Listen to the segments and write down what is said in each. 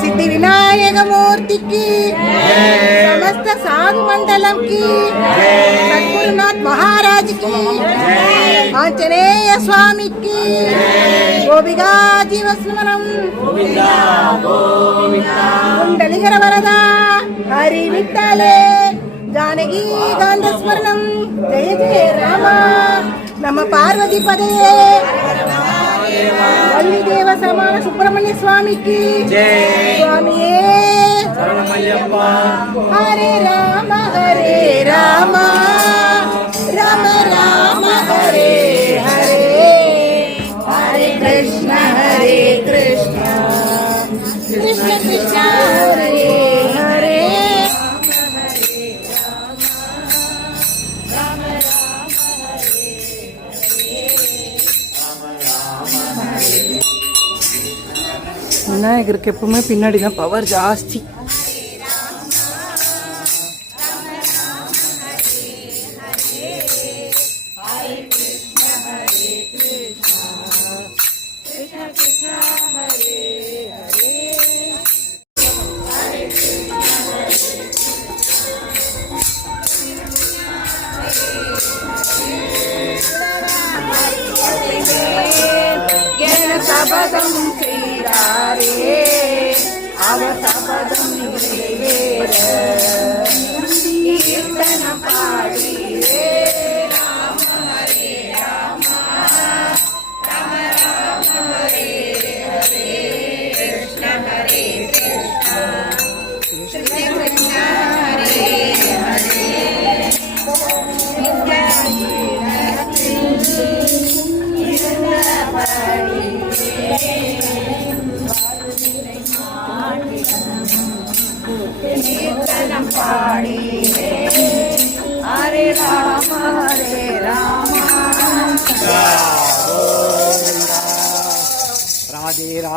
సిద్ధి వినాయకమూర్తికి సమస్త సాధు మండలంకి సద్గురునాథ్ మహారాజ్కి ఆంజనేయ స్వామికి గోపిగా జీవస్మరం కుండలిగర వరద హరి విట్టలే జానకి గాంధ స్మరణం. జయ జయ రామ. నమ పార్వతి పదయే వల్లి దేవ సమాన సుబ్రహ్మణ్య స్వామికి. స్వామియే. హరే రామ హరే రామ. రామ రామ హరే హరే. హరే కృష్ణ హరే కృష్ణ. కృష్ణ కృష్ణ హరే விநாயகருக்கு எப்பவுமே பின்னாடி தான் பவர் ஜாஸ்தி.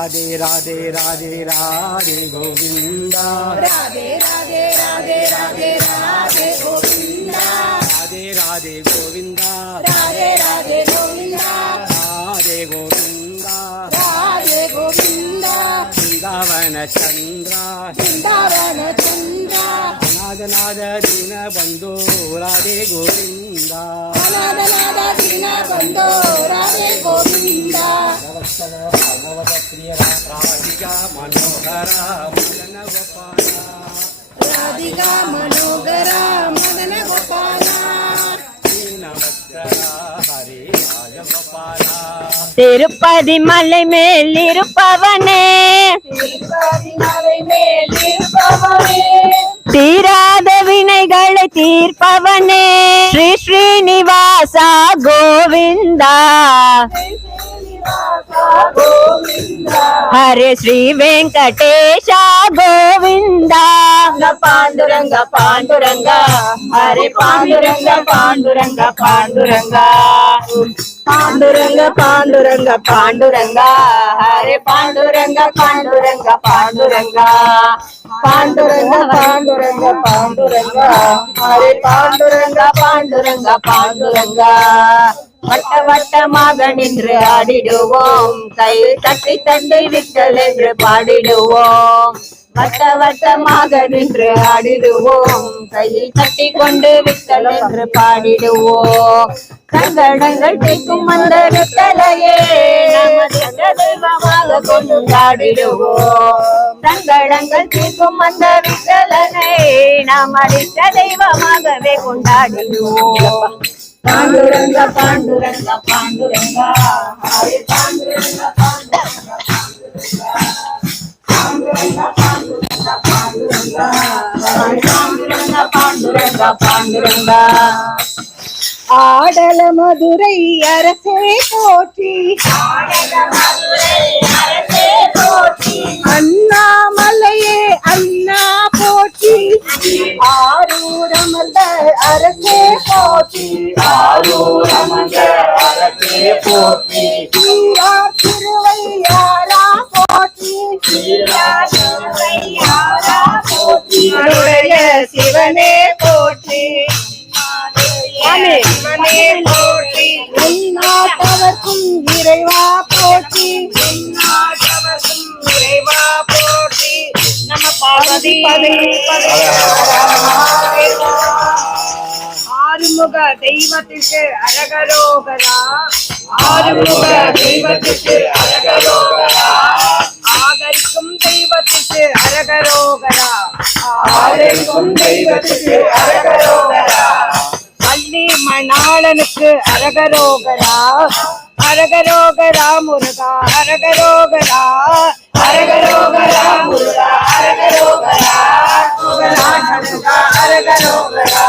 రాధే రాధే రాధే రాధే గోవింద. రాధే రాధే రాధే రాధే రాధే గోవింద. రాధే రాధే గోవింద. రాధే రాధే గోవింద. రాధే గోవింద. రాధే గోవింద. బృందావన చంద్ర. బృందావన చంద్ర. అనాథనాథ దీన బంధో రాధే గోవింద. అనాథనాథ దీన బంధో రాధే గోవింద. ராதே கோவிந்தா भगवत प्रिय राधिका मनोहरा मदन गोपाला ராதிகா மனோகரா மதன கோபாலா दीनवत्सला हरे राज गोपाला திருப்பதி மலை மேல் இருப்பவனே திருப்பதிமலை மேல் இருப்பவனே தீராத வினைகளை தீர்ப்பவனே ஸ்ரீ ஸ்ரீனிவாசா கோவிந்தா హరే శ్రీ వెంకటేశ గోవింద. పాండురంగ పాండురంగ. హరే పాండురంగ పాండురంగ పాండురంగ. పాండురంగ పాండురంగ పాండురంగ. హరే పాండురంగ పాండురంగ పాండురంగ. పాండురంగ పాండురంగ పాండురంగ. హరే పాండురంగ పాండురంగ పాండురంగ. வட்ட வட்டமாக நின்று ஆடிடுவோம். கை தட்டி தண்டை விட்டல் என்று பாடிடுவோம். வட்ட வட்டமாக நின்று ஆடிடுவோம். கையை தட்டி கொண்டு விட்டல் என்று பாடிடுவோம். கங்கடங்கள் தீர்க்கும் அந்த விட்டலையே நமது தெய்வமாக கொண்டாடிடுவோம். சங்கடங்கள் தீர்க்கும் அந்த விட்டலனை நாம் அடித்த தெய்வமாகவே கொண்டாடிடுவோம். పాండురంగ పాండురంగ పాండురంగ. హరి పాండురంగ పాండురంగ పాండురంగ. పాండురంగ హరి పాండురంగ పాండురంగ పాండురంగ ఆడల మధురై అరసే కోటి. ఆడల మధురై అరసే కోటి. போற்றி. திருவையாரா போற்றி. திருவையாரா போற்றி. சிவனே போற்றி. சிவனே போற்றி. உன் எந்நாட்டவர்க்கும் இறைவா போற்றி. நாட்டவர்க்கும் இறைவா போற்றி. நம பார்வதி. ஆறுமுக தெய்வத்திற்கு அரகரோகரா ஆறுமுக தெய்வத்திற்கு அரகரோகரா ஆதரிக்கும் தெய்வத்திற்கு அரகரோகரா ஆதரிக்கும் தெய்வத்திற்கு அரகரோகரா பள்ளி மணாளனுக்கு அரகரோகரா அரகரோகரா முருகா அரகரோகரா அரகரோகரா முருகா அரகரோகரா முருகா சண்முகா அரகரோகரா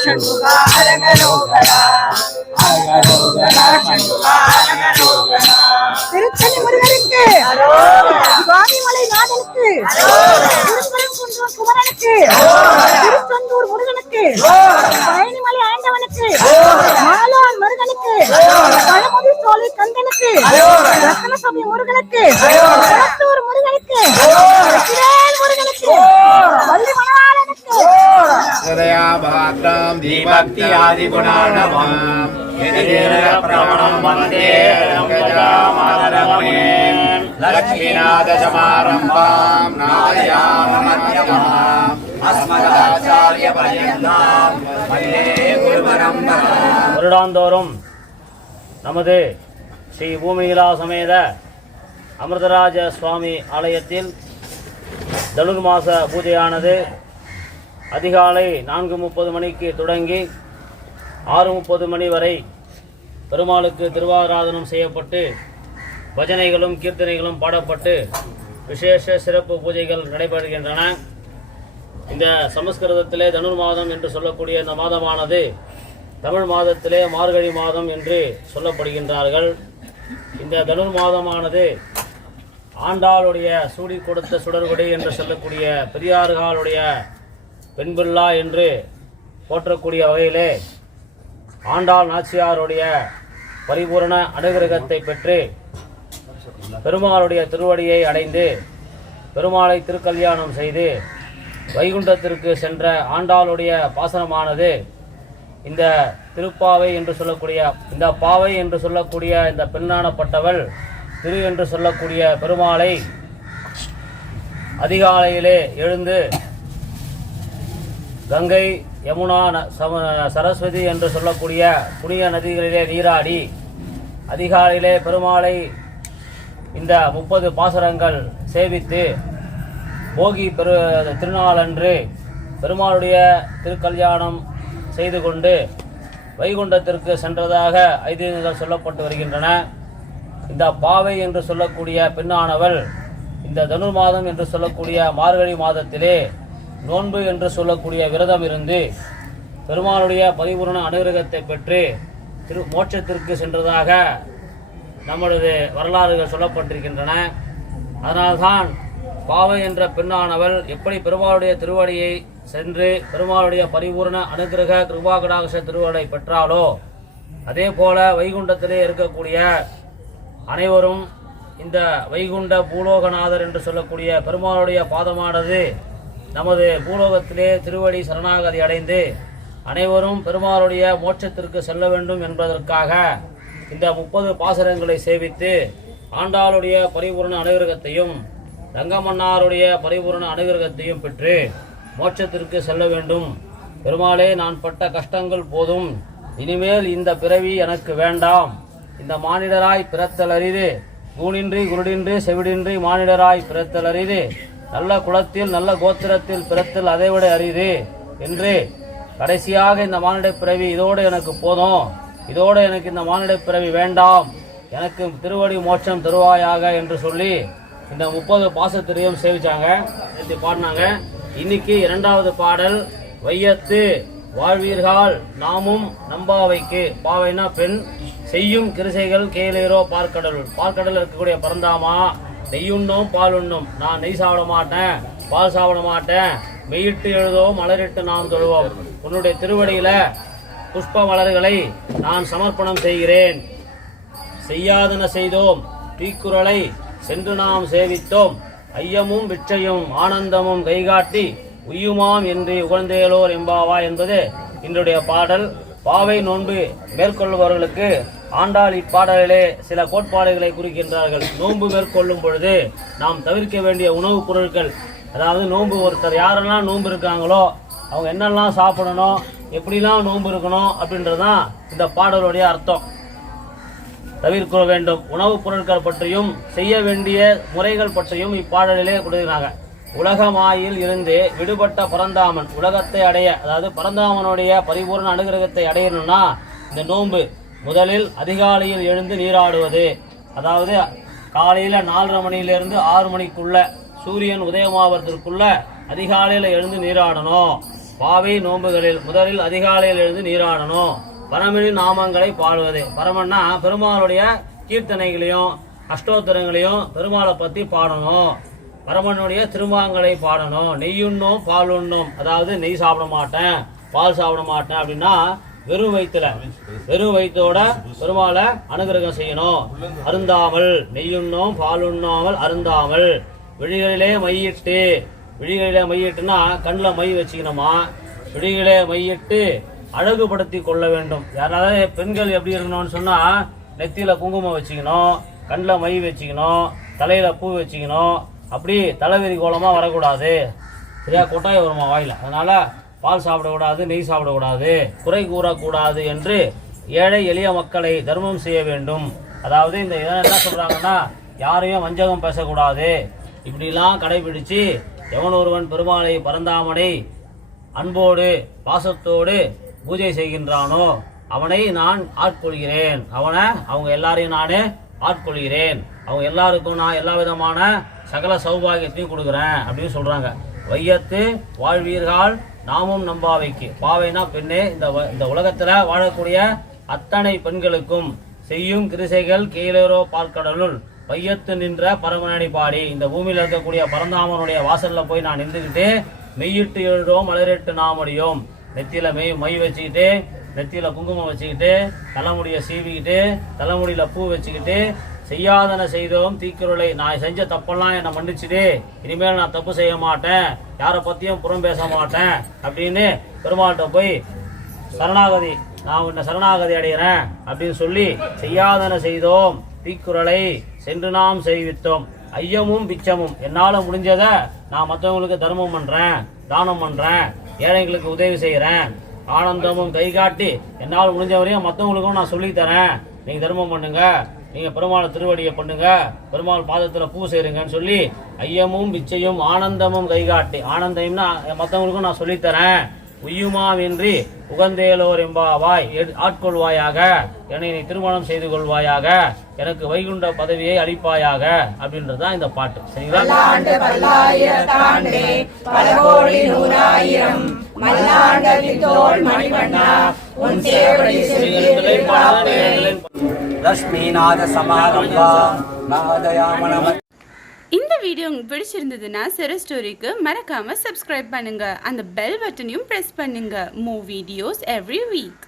அரகரோகரா முருகனுக்கு சுவாமிமலை நாதனுக்கு திருப்பரங்குன்றம் குமரனுக்கு திருச்செந்தூர் முருகனுக்கு பழனிமலை ஆண்டவனுக்கு மாலான் முருகனுக்கு பழமுதி சோலை கந்தனுக்கு பக்தி ஆதிகுணானவம் பிரமணம் வந்தே லட்சுமிநாதசமாரம்பாம் நாதயாமமத்யமாம் வருடாந்தோறும் நமது ஸ்ரீ பூமிகிலா சமேத அமிர்தராஜ சுவாமி ஆலயத்தில் தலுர் மாச பூஜையானது அதிகாலை நான்கு முப்பது மணிக்கு தொடங்கி ஆறு முப்பது மணி வரை பெருமாளுக்கு திருவாராதனம் செய்யப்பட்டு பஜனைகளும் கீர்த்தனைகளும் பாடப்பட்டு விசேஷ சிறப்பு பூஜைகள் நடைபெறுகின்றன. இந்த சமஸ்கிருதத்திலே தனுர் மாதம் என்று சொல்லக்கூடிய இந்த மாதமானது தமிழ் மாதத்திலே மார்கழி மாதம் என்று சொல்லப்படுகின்றார்கள். இந்த தனுர் மாதமானது ஆண்டாளுடைய சூடி கொடுத்த சுடர்கொடி என்று சொல்லக்கூடிய பெரியார்களுடைய பெண்பில்லா என்று போற்றக்கூடிய வகையிலே ஆண்டாள் நாச்சியாருடைய பரிபூரண அனுகிரகத்தை பெற்று பெருமாளுடைய திருவடியை அடைந்து பெருமாளை திருக்கல்யாணம் செய்து வைகுண்டத்திற்கு சென்ற ஆண்டாளுடைய பாசனமானது இந்த திருப்பாவை என்று சொல்லக்கூடிய இந்த பாவை என்று சொல்லக்கூடிய இந்த பெண்ணானப்பட்டவள் திரு என்று சொல்லக்கூடிய பெருமாளை அதிகாலையிலே எழுந்து கங்கை யமுனா ந- சம- சரஸ்வதி என்று சொல்லக்கூடிய புனித நதிகளிலே நீராடி அதிகாலையிலே பெருமாளை இந்த முப்பது பாசுரங்கள் சேவித்து போகி பெரு திருநாளன்று பெருமாளுடைய திருக்கல்யாணம் செய்து கொண்டு வைகுண்டத்திற்கு சென்றதாக ஐதீகங்கள் சொல்லப்பட்டு வருகின்றன. இந்த பாவை என்று சொல்லக்கூடிய பெண்ணானவள் இந்த தனுர் மாதம் என்று சொல்லக்கூடிய மார்கழி மாதத்திலே நோன்பு என்று சொல்லக்கூடிய விரதம் இருந்து பெருமாளுடைய பரிபூரண அனுகிரகத்தை பெற்று திரு மோட்சத்திற்கு சென்றதாக நம்மளது வரலாறுகள் சொல்லப்பட்டிருக்கின்றன. அதனால்தான் பாவை என்ற பெண்ணானவள் எப்படி பெருமாளுடைய திருவடியை சென்று பெருமாளுடைய பரிபூரண அனுகிரக கிருபாகடாகச திருவடை பெற்றாலோ அதே போல வைகுண்டத்திலே இருக்கக்கூடிய அனைவரும் இந்த வைகுண்ட பூலோகநாதர் என்று சொல்லக்கூடிய பெருமாளுடைய பாதமானது நமது பூலோகத்திலே திருவடி சரணாகதி அடைந்து அனைவரும் பெருமாளுடைய மோட்சத்திற்கு செல்ல வேண்டும் என்பதற்காக இந்த முப்பது பாசரங்களை சேவித்து ஆண்டாளுடைய பரிபூரண அனுகிரகத்தையும் ரங்கமன்னாருடைய பரிபூரண அனுகிரகத்தையும் பெற்று மோட்சத்திற்கு செல்ல வேண்டும். பெருமாளே நான் பட்ட கஷ்டங்கள் போதும். இனிமேல் இந்த பிறவி எனக்கு வேண்டாம். இந்த மானிடராய் பிறத்தல் அரிது ஊனின்றி குருடின்றி செவிடின்றி மானிடராய் பிறத்தல் அரிது நல்ல குலத்தில் நல்ல கோத்திரத்தில் பிறத்தில் அதைவிட அறியுது என்று கடைசியாக இந்த மானிட பிறவி இதோடு எனக்கு போதும் இதோடு எனக்கு இந்த மானிட பிறவி வேண்டாம் எனக்கு திருவடி மோட்சம் தருவாயாக என்று சொல்லி இந்த முப்பது பாசத்திரையும் சேவிச்சாங்க நேற்று பாடினாங்க. இன்னைக்கு இரண்டாவது பாடல் வையத்து வாழ்வீர்கள் நாமும் நம்பாவைக்கு. பாவைனா பெண் செய்யும் கிருசைகள் கேளீரோ பார்க்கடல் பார்க்கடல் இருக்கக்கூடிய பரந்தாமா நெய்யுண்ணும் பால் உண்ணும் நான் நெய் சாப்பிட மாட்டேன் பால் சாப்பிட மாட்டேன். மெய்யிட்டு எழுதோம் மலரிட்டு நாம் தொழுவோம். உன்னுடைய திருவடியில புஷ்ப மலர்களை நான் சமர்ப்பணம் செய்கிறேன். செய்யாதன செய்தோம். தீக்குறளை சென்று நாம் சேவித்தோம். ஐயமும் விச்சையும் ஆனந்தமும் கைகாட்டி உய்யுமாம் என்று உகழ்ந்தேலோர் எம்பாவா என்பது இன்றைய பாடல். பாவை நோன்பு மேற்கொள்பவர்களுக்கு ஆண்டாள் இப்பாடலிலே சில கோட்பாடுகளை குறிக்கின்றார்கள். நோன்பு மேற்கொள்ளும் பொழுது நாம் தவிர்க்க வேண்டிய உணவுப் பொருட்கள் அதாவது நோன்பு ஒருத்தர் யாரெல்லாம் நோன்பு இருக்காங்களோ அவங்க என்னெல்லாம் சாப்பிடணும் எப்படிலாம் நோன்பு இருக்கணும் அப்படின்றது தான் இந்த பாடலுடைய அர்த்தம். தவிர்க்க வேண்டும். உணவுப் பொருட்கள் பற்றியும் செய்ய வேண்டிய முறைகள் பற்றியும் இப்பாடலிலே கொடுக்கிறாங்க உலகமாயில் இருந்து விடுபட்ட பரந்தாமன் உலகத்தை அடைய அதாவது பரந்தாமனுடைய பரிபூர்ண அனுகிரகத்தை அடையணும்னா இந்த நோன்பு முதலில் அதிகாலையில் எழுந்து நீராடுவது. அதாவது காலையில் நாலரை மணியிலிருந்து ஆறு மணிக்குள்ள சூரியன் உதயமாவதற்குள்ள அதிகாலையில் எழுந்து நீராடணும். பாவை நோன்புகளில் முதலில் அதிகாலையில் எழுந்து நீராடணும். பரமணி நாமங்களை பாடுவது. பரமன்னா பெருமாளுடைய கீர்த்தனைகளையும் அஷ்டோத்தரங்களையும் பெருமாளை பற்றி பாடணும். பரமனுடைய திருமாங்களை பாடணும். நெய்யுண்ணும் பால் உண்ணும் அதாவது நெய் சாப்பிட மாட்டேன் பால் சாப்பிட மாட்டேன் அப்படின்னா வெறும் வயிற்றுல வெறும் வயிற்றோட பெருமாளை அனுகிரகம் செய்யணும். அருந்தாமல் நெய்யுண்ணும் பால் உண்ணாமல் அருந்தாமல். விழிகளிலே மையிட்டு விழிகளிலே மையிட்டுனா கண்ணில் மை வச்சுக்கணுமா? விழிகளே மையிட்டு அழகுபடுத்தி கொள்ள வேண்டும். யாராவது பெண்கள் எப்படி இருக்கணும்னு சொன்னால் நெத்தியில் குங்குமம் வச்சுக்கணும் கண்ணில் மை வச்சுக்கணும் தலையில் பூ வச்சுக்கணும். அப்படி தலைவிரி கோலமாக வரக்கூடாது. சரியா? கொட்டாய் வருமா வாயில்? அதனால பால் சாப்பிடக்கூடாது நெய் சாப்பிடக்கூடாது குறை கூறக்கூடாது என்று ஏழை எளிய மக்களை தர்மம் செய்ய வேண்டும். அதாவது இந்த இதை என்ன சொல்கிறாங்கன்னா யாரையும் வஞ்சகம் பேசக்கூடாது. இப்படிலாம் கடைபிடித்து எவன் ஒருவன் பெருமாளை பரந்தாமனை அன்போடு பாசத்தோடு பூஜை செய்கின்றானோ அவனை நான் ஆட்கொள்கிறேன். அவனை அவங்க எல்லாரையும் நானே ஆட்கொள்கிறேன். அவங்க எல்லாருக்கும் நான் எல்லா விதமான சகல சௌபாகியத்தையும் கொடுக்குறேன் அப்படின்னு சொல்கிறாங்க வையத்து வாழ்வீர்கள் நாமும் நம்பாவைக்கு. பாவைனா பெண்ணே இந்த வ- இந்த உலகத்துல வாழக்கூடிய அத்தனை பெண்களுக்கும் செய்யும் கிருசைகள் கீழேரோ பார்க்கடலுள் வையத்து நின்ற பரமனடி பாடி. இந்த பூமியில் இருக்கக்கூடிய பரந்தாமனுடைய வாசல்ல போய் நான் நின்றுக்கிட்டு மெய்யிட்டு எழுதோம் மலரிட்டு நாமடியோம் நெத்தியில மெய் மை வச்சுக்கிட்டு நெத்தியில குங்குமம் வச்சுக்கிட்டு தலைமுடியை சீவிக்கிட்டு தலைமுடியில பூ வச்சுக்கிட்டு செய்யாதன செய்தோம் தீக்குறளை நான் செஞ்ச தப்பெல்லாம் என்னை மன்னிச்சுடு. இனிமேல் நான் தப்பு செய்ய மாட்டேன். யாரை பற்றியும் புறம் பேச மாட்டேன் அப்படின்னு பெருமாள்கிட்ட போய் சரணாகதி நான் உன்னை சரணாகதி அடைகிறேன் அப்படின்னு சொல்லி செய்யாதன செய்தோம் தீக்குறளை சென்று நாம் செய்வித்தோம். ஐயமும் பிச்சமும். என்னால் முடிஞ்சதை நான் மற்றவங்களுக்கு தர்மம் பண்ணுறேன் தானம் பண்ணுறேன் ஏழைங்களுக்கு உதவி செய்கிறேன் ஆனந்தமும் கை காட்டி என்னால் முடிஞ்ச வரையும் மற்றவங்களுக்கும் நான் சொல்லித்தரேன். நீங்கள் தர்மம் பண்ணுங்கள் நீங்க பெருமாள் திருவடியை பண்ணுங்க பெருமாள் பாதத்துல பூ செய்யுங்கன்னு சொல்லி ஐயமும் பிச்சையும் ஆனந்தமும் கை காட்டி ஆனந்தம்னா மற்றவங்களுக்கும் நான் சொல்லித் தரேன் உய்யுமாவின்றி உகந்தேலோர் எம்பாவாய் ஆட்கொள்வாயாக என்னை நீ திருமணம் செய்து கொள்வாயாக எனக்கு வைகுண்ட பதவியை அளிப்பாயாக அப்படின்றது தான் இந்த பாட்டு. சரிங்களா? சமாரம்பா நாதயாமணம இந்த வீடியோ உங்களுக்கு பிடிச்சிருந்ததுன்னா சிறு ஸ்டோரிக்கு மறக்காம சப்ஸ்கிரைப் பண்ணுங்க. அந்த பெல் பட்டனையும் ப்ரெஸ் பண்ணுங்க. மூ வீடியோஸ் எவ்ரி வீக்